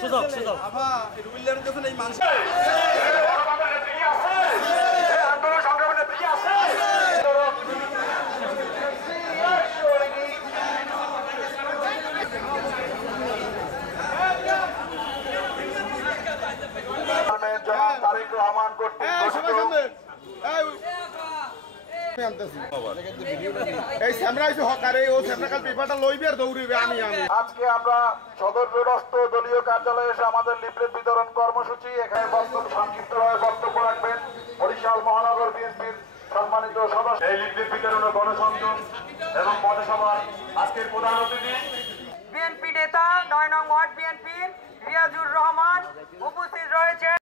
সুযোগ সুযোগ তারেক রহমান কর্তৃক আজকে আমরা সদর রোডস্থ দলীয় কার্যালয়ে এসে আমাদের লিফলেট বিতরণ কর্মসূচি এখানে বক্তব্য সংক্ষিপ্তভাবে বক্তব্য রাখবেন বরিশাল মহানগর বিএনপির সম্মানিত সদস্য। এই লিফলেট বিতরণ ও গণসংযোগ এবং পথসভার আজকের প্রধান অতিথি বিএনপি নেতা ৯ নং ওয়ার্ড বিএনপির রিয়াজুর রহমান উপস্থিত রয়েছে।